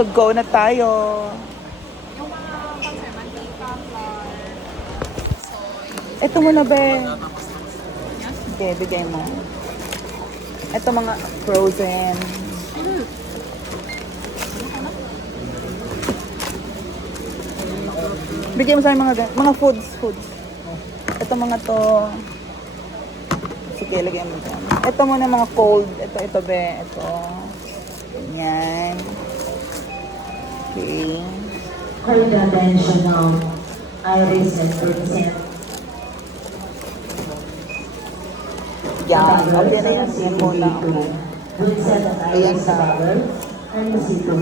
So, go na tayo. Yung mga mantika, flour, soy. Ito muna, be. Yan. Okay, bigay mo. Ito mga frozen. Bigyan mo sa akin mga foods. Ito mga to. Sige, lagyan mo dyan. Ito muna mga cold. Ito, be. Ito. Ganyan. Okay. Cold attention now. Iris and Vincent. Yan. Okay na yan. Yan muna. Vincent and Ayan Iris na. Babel. And the Sito.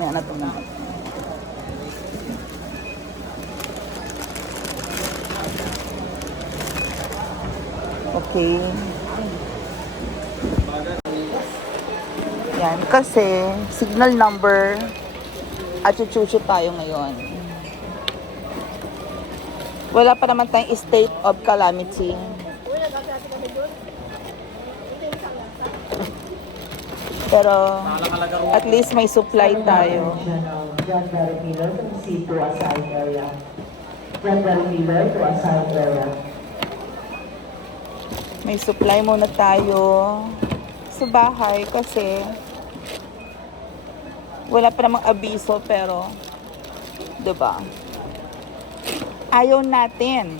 Yan na ito na. Okay. Yan. Kasi, signal number at chuchuchu tayo ngayon. Wala pa naman tayong state of calamity. Pero, at least may supply tayo. John Gary Miller from Sito Aside area. John Gary Miller to Aside area. May supply muna tayo sa bahay kasi wala pa namang abiso pero 'di ba? Ayaw natin.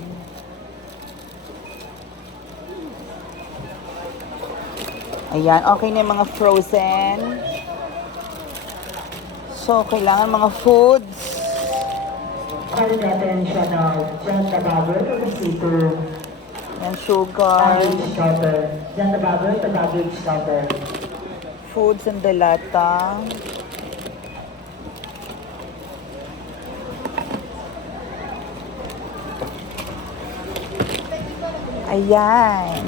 Ayan, okay na yung mga frozen. So, kailangan mga foods. Cold attention now. John Tabago to Sito. Yan, sugar. Baggage counter. John Tabago to baggage counter. Foods and delata. Ayan.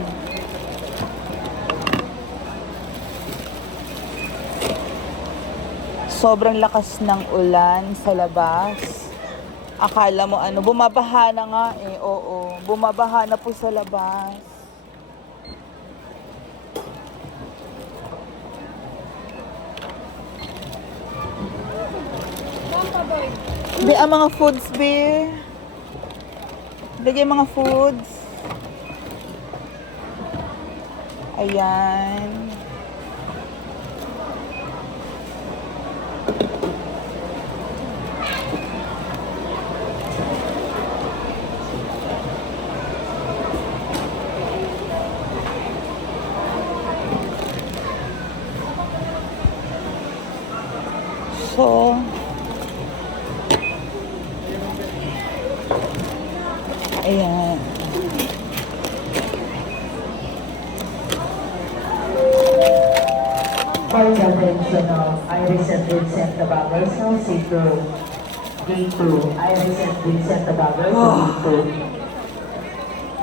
Sobrang lakas ng ulan sa labas. Akala mo ano, bumabaha na nga eh. Oo, bumabaha na po sa labas. Be, ang mga foods, be. Lagay mga foods. Ayan. So, ayan. Cold attention now. Iris and Vincent Tabago to Sito. Gate 2. Iris and Vincent Tabago to Gate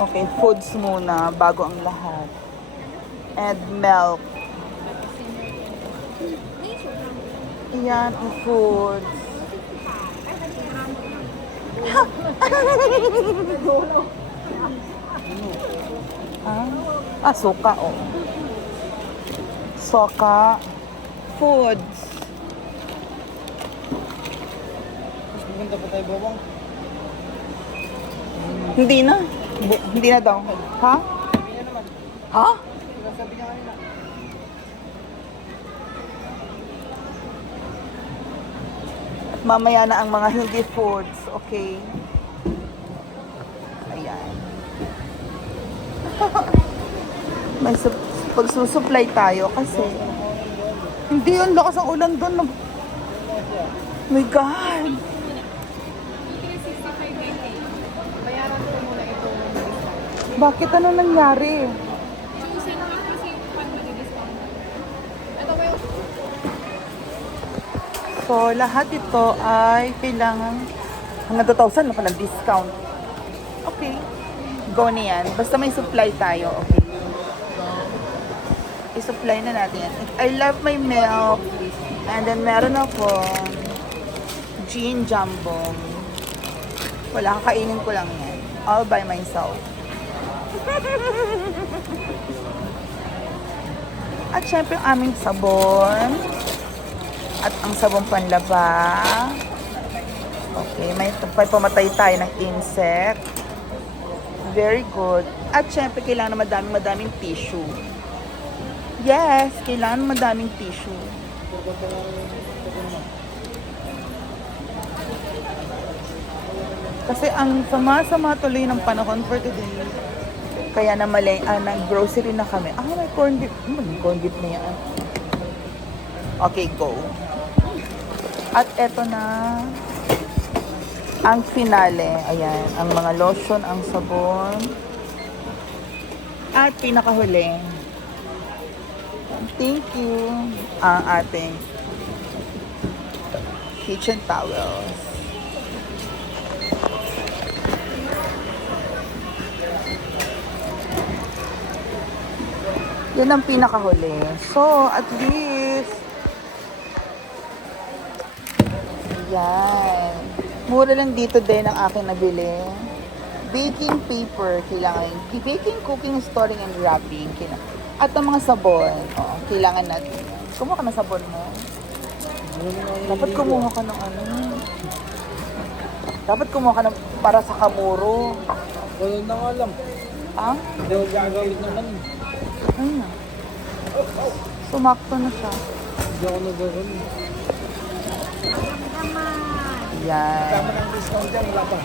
2. Okay, foods muna bago ang lahat. And milk. Ayan ang foods. Suka, oh. Soka. Foods. Mas maganda pa tayo, Bobong. Hindi na. Hindi na daw. Ha? Sabi niya naman. Ha? Sabi niya kanina. Mamaya na ang mga hindi foods. Okay. Ayan. May pagsusupply tayo kasi hindi yun, lakas ang ulan doon. My God. 365 bayaran ko muna ito. Bakit ano nangyari? Choosing lang kasi pag nag-discount. Ito ba yung So, lahat ito ay kailangan hanggang 2,000 na palang discount. Okay. Go na yan. Basta may supply tayo. Okay. I-supply na natin yan. I love my milk. And then meron ako Gin Jumbo. Wala, kakainin ko lang yan. All by myself. At syempre ang aming sabon. At ang sabong panlaba. Okay, may pamatay tayo ng insect. Very good. At syempre, kailangan na madaming tissue. Yes, kailangan madaming tissue. Kasi ang sama-sama tuloy ng panahon for today. Kaya na nag-grocery na kami. May corned beef. May corned beef na yan. Okay, go. At eto na ang finale. Ayan, ang mga lotion, ang sabon. At pinakahuli. Thank you. Ang ating kitchen towels. Yan ang pinakahuli. So, at least, yan. Mura lang dito din ang aking nabili. Baking paper, kailangan. Baking, cooking, storing, and wrapping. At ang mga sabon, kailangan natin. Kumuha ka ng sabon mo. Dapat kumuha ka ng ano. Dapat kumuha ka ng para sa kamuro. Wala na nga lang. Ha? Hindi ko gagawin naman. Ayun na. Sumakto na siya. Hindi ako nagawin. Yan. Tama ng discount yan, wala pa.